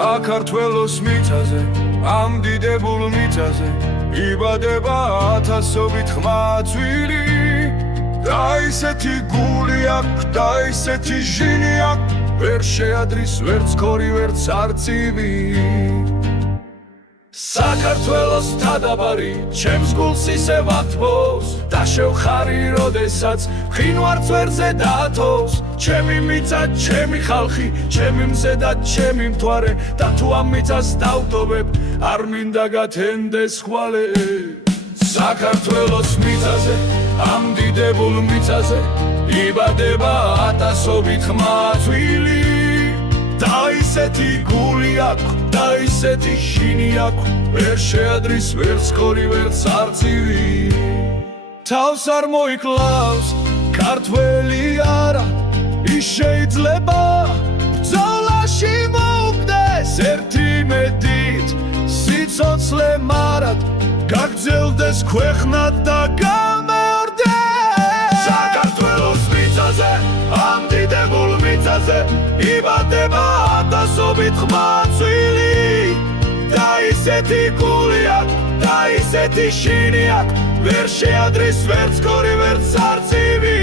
საქართველოს მიწაზე, ამ დიდებულ მიწაზე იბადება ათასობით ხმა წვილი და ისეთი გული აქვს და ისეთი ჟინი აქვს ვერ შეადრის ვერც ქორი ვერც არწივი საქართველოს თადაბარი ჩემს გულს ისე ვათბობს და შევხარი როდესაც ხინვარს ვერზე დათოვს ჩემი მიწა ჩემი ხალხი ჩემი მზე და ჩემი მთვარე და თუ ამ მიწას დავტოვებ არ მინდა გათენდეს ხვალე საქართველოს მიწაზე ამ დიდებულ მიწაზე იბადება ათასობით ხმა წვილი და ისეთი გული აქვს და ისეთი ჟინი აქვს ვერ შეადრის ვერც ქორი ვერც არწივი თავს არ მოიკლავს ქართველი არა ის შეიძლება ბრძოლაში მოუგდეს ერთი მეტით სიცოცხლე მარად გაგრძელდეს ქვეყნად და გამეორდეს საქართველოს მიწაზე ამ დიდებულ მიწაზე იბადება ათასობით ხმა წვილი და ისეთი გული აქვს და ისეთი ჟინი აქვს ვერ შეადრის ვერც ქორი ვერც არწივი